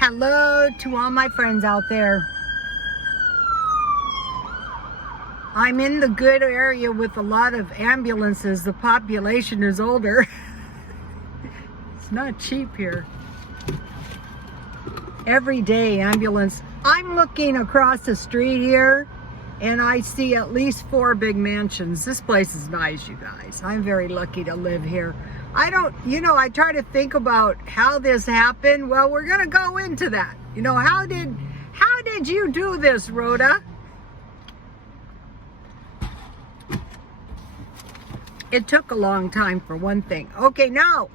Hello to all my friends out there. I'm in the good area with a lot of ambulances. The population is older. It's not cheap here. Every day ambulance. I'm looking across the street here and I see at least 4 big mansions. This place is nice, you guys. I'm very lucky to live here. I try to think about how this happened. Well, we're gonna go into that. How did you do this, Rhoda? It took a long time for one thing. Okay, no.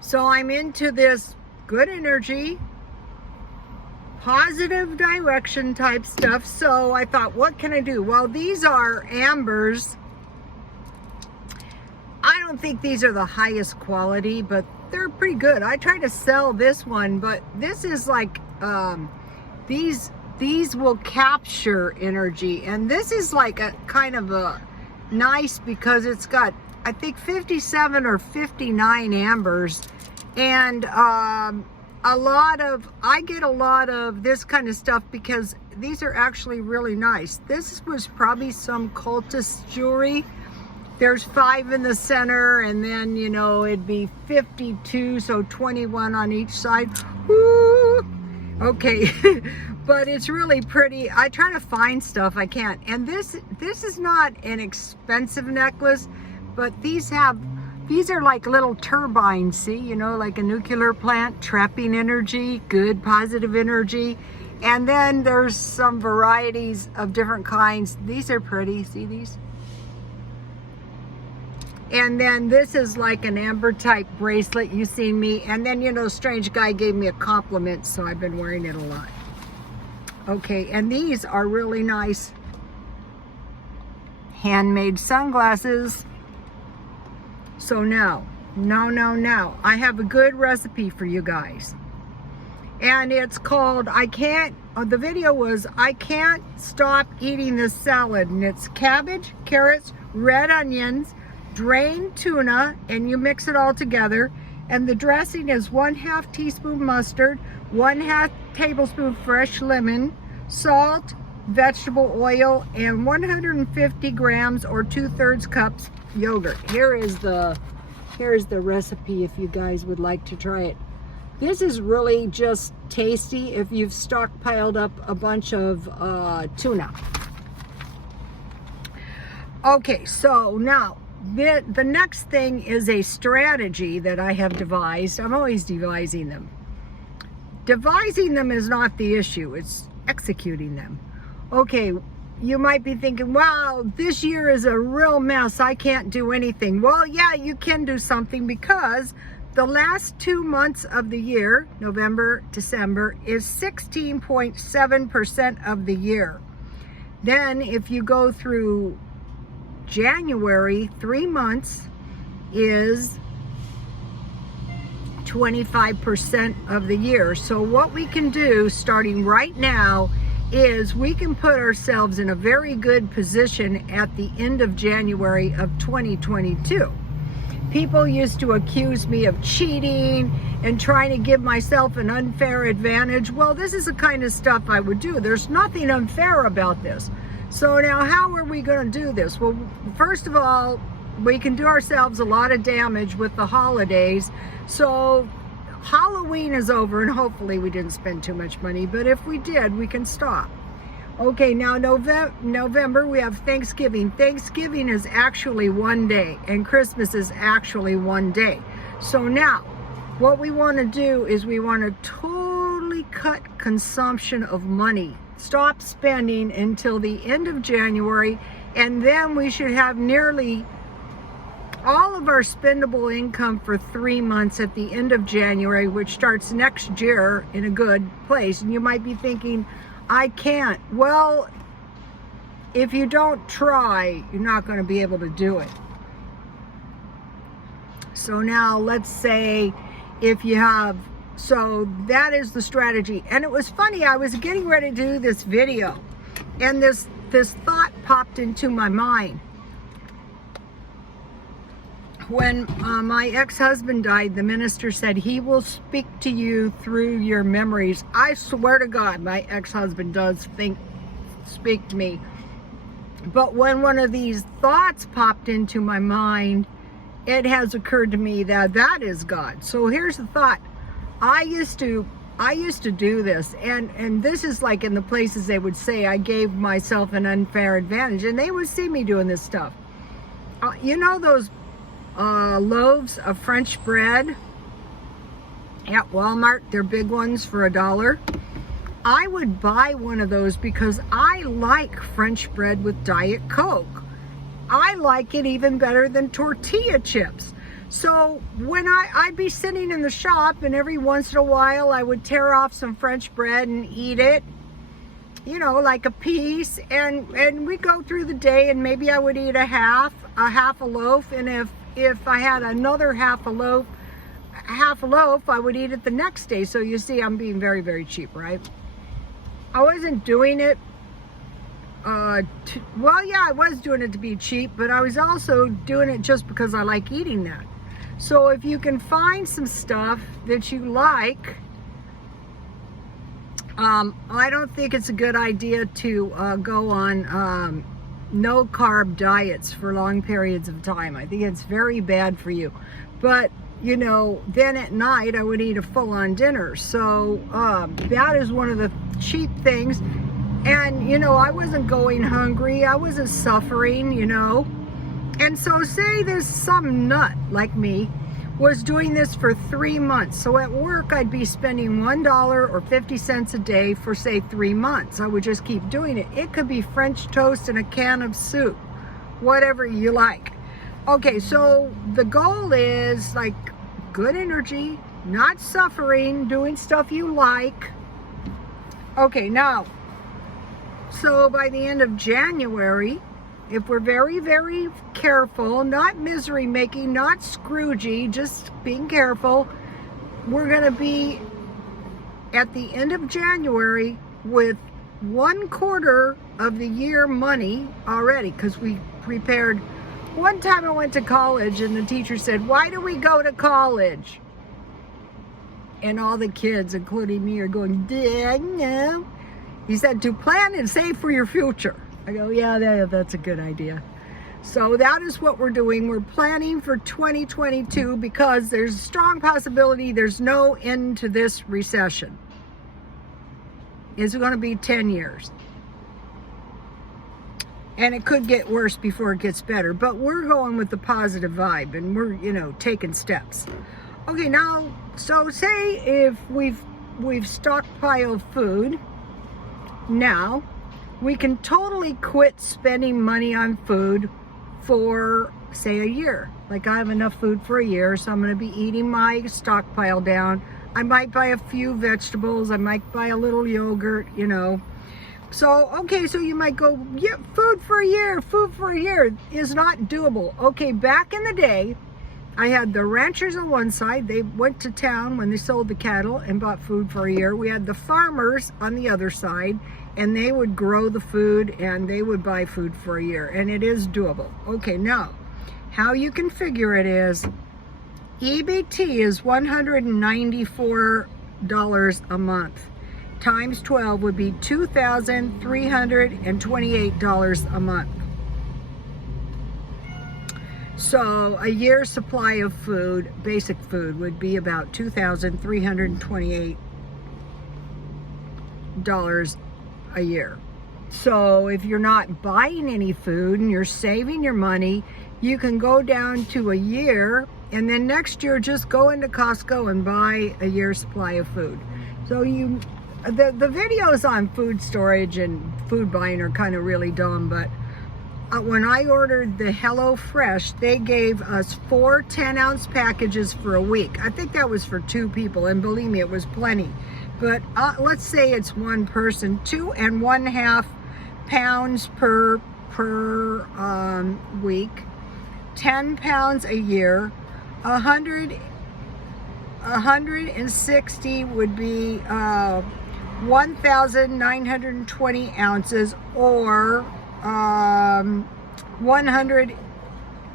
So I'm into this good energy, positive direction type stuff. So I thought, what can I do? Well, these are ambers. I don't think these are the highest quality, but they're pretty good. I tried to sell this one, but this is like, these will capture energy. And this is like a kind of a nice because it's got, I think 57 or 59 ambers. And I get a lot of this kind of stuff because these are actually really nice. This was probably some cultist jewelry. There's 5 in the center, and then, it'd be 52, so 21 on each side. Woo! Okay, but it's really pretty. I try to find stuff, I can't. And this is not an expensive necklace, but these are like little turbines, see, like a nuclear plant, trapping energy, good positive energy. And then there's some varieties of different kinds. These are pretty, see these? And then this is like an amber type bracelet. You've seen me. And then, strange guy gave me a compliment, so I've been wearing it a lot. Okay, and these are really nice handmade sunglasses. So now, I have a good recipe for you guys. And it's called, the video was, I can't stop eating this salad. And it's cabbage, carrots, red onions, drained tuna, and you mix it all together. And the dressing is 1/2 teaspoon mustard, 1/2 tablespoon fresh lemon, salt, vegetable oil, and 150 grams or 2/3 cups yogurt. Here's the recipe if you guys would like to try it. This is really just tasty if you've stockpiled up a bunch of tuna. Okay, so now the next thing is a strategy that I have devised. I'm always devising them. Devising them is not the issue, it's executing them. Okay, you might be thinking, wow, this year is a real mess. I can't do anything. Well, yeah, you can do something because the last 2 months of the year, November, December, is 16.7% of the year. Then if you go through January, 3 months is 25% of the year. So what we can do starting right now is we can put ourselves in a very good position at the end of January of 2022. People used to accuse me of cheating and trying to give myself an unfair advantage. Well, this is the kind of stuff I would do. There's nothing unfair about this. So now how are we going to do this? Well, first of all, we can do ourselves a lot of damage with the holidays. So Halloween is over and hopefully we didn't spend too much money, but if we did, we can stop. Okay, now November, we have Thanksgiving. Thanksgiving is actually 1 day and Christmas is actually 1 day. So now what we want to do is we want to totally cut consumption of money. Stop spending until the end of January, and then we should have nearly all of our spendable income for 3 months at the end of January, which starts next year in a good place. And you might be thinking, I can't. Well, if you don't try, you're not going to be able to do it. So now let's say if you have, so that is the strategy. And it was funny, I was getting ready to do this video and this thought popped into my mind. when my ex-husband died, the minister said he will speak to you through your memories. I swear to God, my ex-husband does speak to me. But when one of these thoughts popped into my mind, it has occurred to me that that is God. So here's the thought. I used to do this, and this is like in the places they would say I gave myself an unfair advantage, and they would see me doing this stuff. You know those loaves of French bread at Walmart? They're big ones for $1. I would buy one of those because I like French bread with Diet Coke. I like it even better than tortilla chips. So when I'd be sitting in the shop, and every once in a while I would tear off some French bread and eat it, you know, like a piece, and we'd go through the day, and maybe I would eat a half a loaf, and if I had another half a loaf, I would eat it the next day. So you see, I'm being very, very cheap, right? I wasn't doing it well, yeah, I was doing it to be cheap, but I was also doing it just because I like eating that. So if you can find some stuff that you like, I don't think it's a good idea to go on no carb diets for long periods of time. I think it's very bad for you. But you know, then at night I would eat a full-on dinner. So that is one of the cheap things. And you know, I wasn't going hungry, I wasn't suffering, you know. And so say there's some nut like me was doing this for 3 months. So at work I'd be spending $1 or 50 cents a day for say 3 months. I would just keep doing it. It could be French toast and a can of soup, whatever you like. Okay, so the goal is like good energy, not suffering, doing stuff you like. Okay, now, so by the end of January, if we're very, very careful, not misery making, not Scroogey, just being careful, we're going to be at the end of January with 1/4 of the year money already, because we prepared. One time I went to college and the teacher said, "Why do we go to college?" And all the kids, including me, are going, "Dang, no." He said, "To plan and save for your future." I go, yeah, that's a good idea. So that is what we're doing. We're planning for 2022 because there's a strong possibility there's no end to this recession. It's going to be 10 years. And it could get worse before it gets better. But we're going with the positive vibe, and we're, you know, taking steps. Okay, now, so say if we've stockpiled food, now we can totally quit spending money on food for, say, a year. Like I have enough food for a year, so I'm going to be eating my stockpile down. I might buy a few vegetables. I might buy a little yogurt, you know. So, okay, so you might go, yeah, food for a year is not doable. Okay, back in the day, I had the ranchers on one side. They went to town when they sold the cattle and bought food for a year. We had the farmers on the other side, and they would grow the food and they would buy food for a year, and it is doable. Okay, now, how you can figure it is, EBT is $194 a month. Times 12 would be $2,328 a month. So a year's supply of food, basic food, would be about $2,328 a year. So if you're not buying any food and you're saving your money, you can go down to a year, and then next year just go into Costco and buy a year's supply of food. So the videos on food storage and food buying are kind of really dumb, but when I ordered the HelloFresh, they gave us 4 10-ounce packages for a week. I think that was for 2 people, and believe me, it was plenty. But let's say it's one person, 2 1/2 pounds per week, 10 pounds a year, 160 would be 1,920 ounces, or 100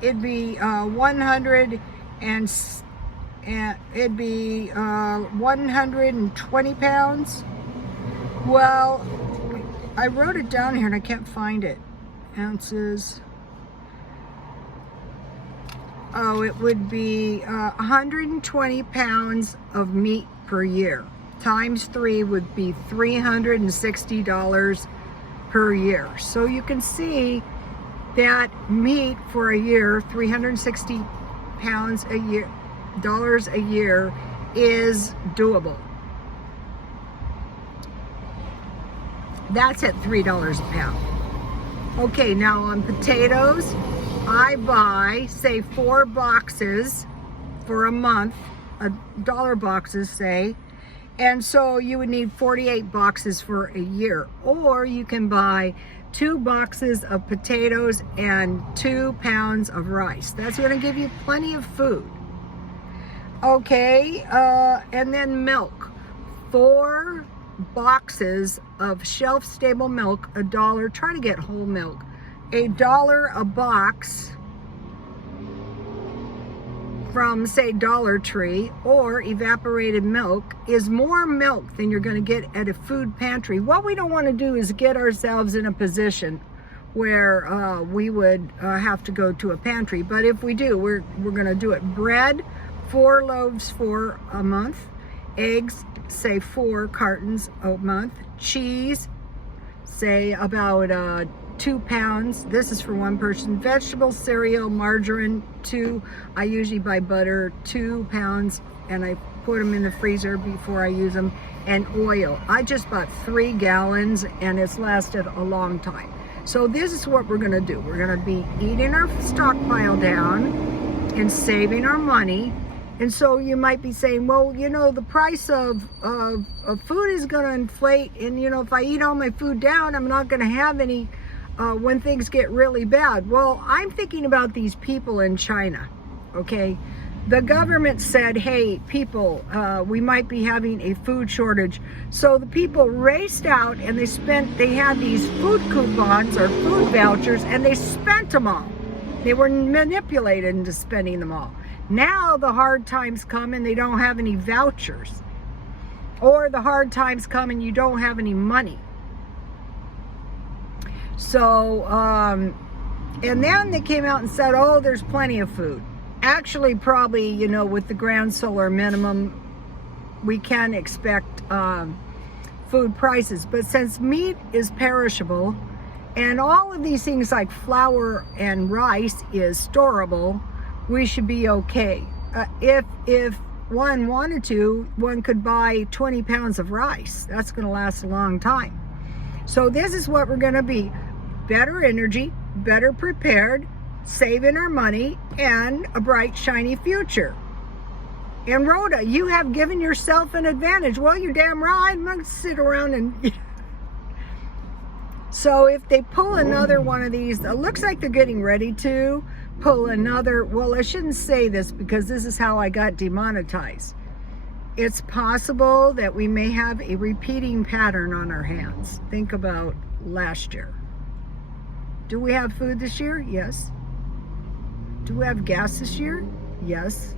it'd be 120 pounds. Well, I wrote it down here and I can't find it. Ounces. Oh, it would be 120 pounds of meat per year. Times 3 would be $360 per year. So you can see that meat for a year, 360 pounds a year, dollars a year, is doable. That's at $3 a pound. Okay, now on potatoes, I buy, say, 4 boxes for a month, $1 boxes, say, and so you would need 48 boxes for a year. Or you can buy 2 boxes of potatoes and 2 pounds of rice. That's going to give you plenty of food. Okay, and then milk. 4 boxes of shelf-stable milk, $1. Try to get whole milk. $1 a box from, say, Dollar Tree or evaporated milk is more milk than you're going to get at a food pantry. What we don't want to do is get ourselves in a position where we would have to go to a pantry. But if we do, we're going to do it. Bread, 4 loaves for a month. Eggs, say 4 cartons a month. Cheese, say about 2 pounds. This is for 1 person. Vegetable, cereal, margarine, 2. I usually buy butter, 2 pounds, and I put them in the freezer before I use them. And oil. I just bought 3 gallons, and it's lasted a long time. So this is what we're going to do. We're going to be eating our stockpile down and saving our money. And so you might be saying, well, you know, the price of food is going to inflate. And, you know, if I eat all my food down, I'm not going to have any when things get really bad. Well, I'm thinking about these people in China, okay? The government said, hey, people, we might be having a food shortage. So the people raced out and they had these food coupons or food vouchers, and they spent them all. They were manipulated into spending them all. Now the hard times come and they don't have any vouchers. Or the hard times come and you don't have any money. So, and then they came out and said, oh, there's plenty of food. Actually, probably, you know, with the ground solar minimum, we can expect food prices. But since meat is perishable, and all of these things like flour and rice is storable, we should be okay. If one wanted to, one could buy 20 pounds of rice. That's going to last a long time. So this is what we're going to be. Better energy, better prepared, saving our money, and a bright, shiny future. And Rhoda, you have given yourself an advantage. Well, you're damn right. I'm not going to sit around and... So if they pull another one of these, it looks like they're getting ready to pull another, well, I shouldn't say this because this is how I got demonetized. It's possible that we may have a repeating pattern on our hands. Think about last year. Do we have food this year? Yes. Do we have gas this year? Yes.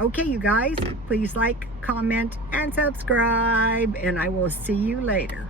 Okay, you guys, please like, comment, and subscribe, and I will see you later.